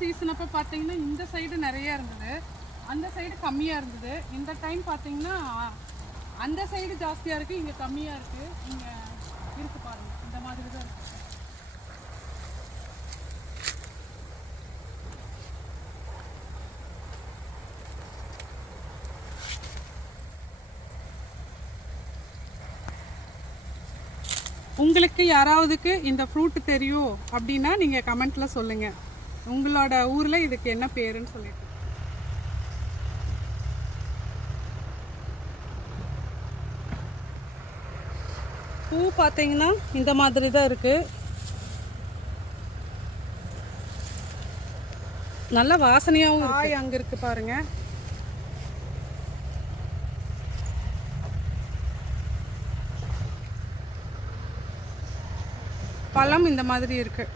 Season அப்போ பார்த்தீங்கன்னா இந்த சைடு நிறையா இருந்தது, அந்த சைடு கம்மியாக இருந்தது. இந்த டைம் பார்த்தீங்கன்னா அந்த சைடு ஜாஸ்தியாக இருக்குது, இங்கே கம்மியாக இருக்குது. இங்கே இருக்குது பாருங்கள், இந்த மாதிரி தான் இருக்குது. உங்களுக்கு யாராவதுக்கு இந்த ஃப்ரூட் தெரியும் அப்படின்னா நீங்கள் கமெண்ட்டில் சொல்லுங்கள், உங்களோட ஊரில் இதுக்கு என்ன பேருன்னு சொல்லிட்டு. பூ பார்த்தீங்கன்னா இந்த மாதிரி தான் இருக்குது, நல்ல வாசனையாகவும் காய் அங்கே இருக்குது பாருங்கள். பழம் இந்த மாதிரி இருக்குது.